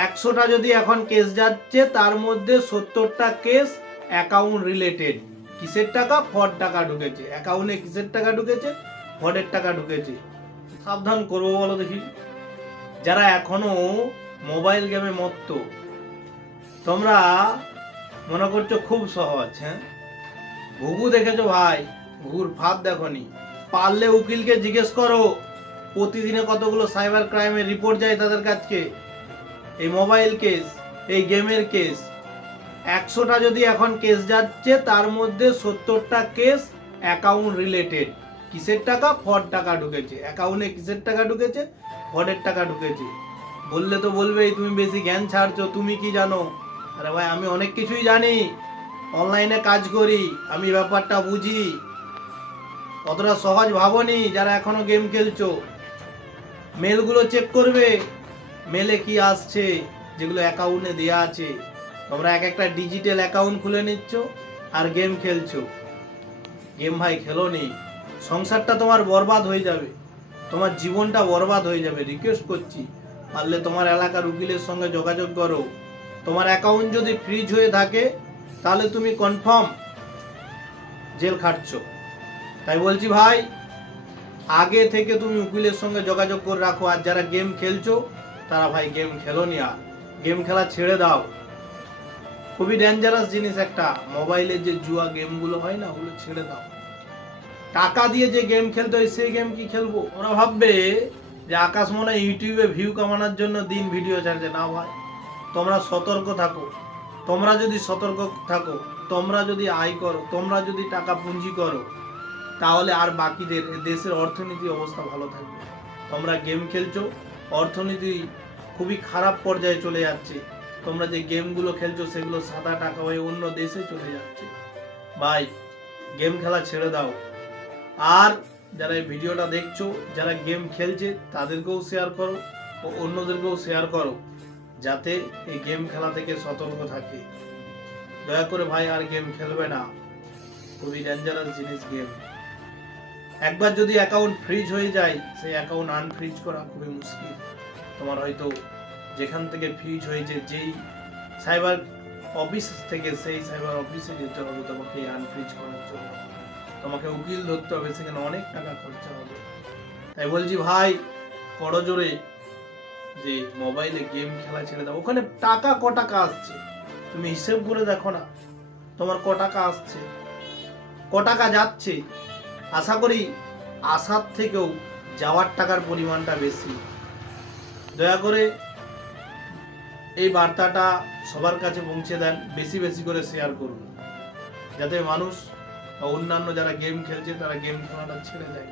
100টা যদি এখন কেস যাচ্ছে তার মধ্যে 70টা কেস অ্যাকাউন্ট রিলেটেড। কিসের টাকা? ফ্রড টাকা ঢুকেছে অ্যাকাউন্টে। কিসের টাকা ঢুকেছে? ফ্রডের টাকা ঢুকেছে। সাবধান করবো বলো দেখি। যারা এখনো মোবাইল গেমে মত্ত, তোমরা মনে করছো খুব সহজ। হ্যাঁ, ঘুঘু দেখেছো ভাই? ঘুঘুর ফাঁদ দেখনি? পারলে উকিলকে জিজ্ঞেস করো প্রতিদিনে কতগুলো সাইবার ক্রাইমের রিপোর্ট যায় তাদের কাছে। এই মোবাইল কেস, এই গেমের কেস, 100টা যদি এখন কেস যাচ্ছে তার মধ্যে 70টা কেস অ্যাকাউন্ট রিলেটেড। কিসের টাকা? ফ্রড টাকা ঢুকেছে অ্যাকাউন্টে। কিসের টাকা ঢুকেছে? ফ্রডের টাকা ঢুকেছে। বললে তো বলবেই তুমি বেশি জ্ঞান ছাড়ছো, তুমি কি জানো? আরে ভাই, আমি অনেক কিছুই জানি, অনলাইনে কাজ করি, আমি ব্যাপারটা বুঝি। অতটা সহজ ভাবনি যারা এখনো গেম খেলছো। মেলগুলো চেক করবে, মেলে কি আসছে, যেগুলো অ্যাকাউন্টে দেওয়া আছে। তোমরা এক একটা ডিজিটাল অ্যাকাউন্ট খুলে নিচ্ছ আর গেম খেলছো। গেম ভাই খেলো নি, সংসারটা তোমার বরবাদ হয়ে যাবে, তোমার জীবনটা বরবাদ হয়ে যাবে। রিকোয়েস্ট করছি, পারলে তোমার এলাকার উকিলের সঙ্গে যোগাযোগ করো। তোমার অ্যাকাউন্ট যদি ফ্রিজ হয়ে থাকে তাহলে তুমি কনফার্ম জেল খাটছো। তাই বলছি ভাই, আগে থেকে তুমি উকিলের সঙ্গে যোগাযোগ করে রাখো। আর যারা গেম খেলছো তারা ভাই গেম খেলো নি, আর গেম খেলা ছেড়ে দাও। খুবই ডেঞ্জারাস জিনিস একটা। মোবাইলের যে জুয়া গেমগুলো হয় না, ওগুলো ছেড়ে দাও। টাকা দিয়ে যে গেম খেলতে হয় সেই গেম কি খেলবো? ওরা ভাববে যে আকাশ মনে হয় ইউটিউবে ভিউ কামানোর জন্য দিন ভিডিও ছাড়ছে। না ভাই, তোমরা সতর্ক থাকো। তোমরা যদি সতর্ক থাকো, তোমরা যদি আয় করো, তোমরা যদি টাকা পুঁজি করো, তাহলে আর বাকিদের দেশের অর্থনীতি অবস্থা ভালো থাকবে। তোমরা গেম খেলছো, অর্থনীতি খুবই খারাপ পর্যায়ে চলে যাচ্ছে। তোমরা যে গেমগুলো খেলছো সেগুলো সাদা টাকা হয়ে অন্য দেশে চলে যাচ্ছে। ভাই, গেম খেলা ছেড়ে দাও। আর যারা এই ভিডিওটা দেখছো, যারা গেম খেলছে তাদেরকেও শেয়ার করো ও অন্যদেরকেও শেয়ার করো, যাতে এই গেম খেলা থেকে সতর্ক থাকে। দয়া করে ভাই আর গেম খেলবে না, খুবই ডেঞ্জারাস জিনিস গেম। একবার যদি অ্যাকাউন্ট ফ্রিজ হয়ে যায়, সেই অ্যাকাউন্ট আনফ্রিজ করা খুবই মুশকিল। তোমার হয়তো যেখান থেকে ফ্রিজ হয়েছে, যেই সাইবার অফিস থেকে, সেই সাইবার অফিসে যেতে হবে তোমাকে আনফ্রিজ করার জন্য। তোমাকে উকিল ধরতে হবে, সেখানে অনেক টাকা খরচা হবে। তাই বলছি ভাই, করো জোরে যে মোবাইলে গেম খেলা ছেড়ে দাও। ওখানে টাকা ক টাকা আসছে তুমি হিসেব করে দেখো না, তোমার ক টাকা আসছে, ক টাকা যাচ্ছে। আশা করি আসার থেকেও যাওয়ার টাকার পরিমাণটা বেশি। দয়া করে এই বার্তাটা সবার কাছে পৌঁছে দেন, বেশি বেশি করে শেয়ার করুন, যাতে মানুষ বা অন্যান্য যারা গেম খেলছে তারা গেম খেলাটা ছেড়ে দেয়।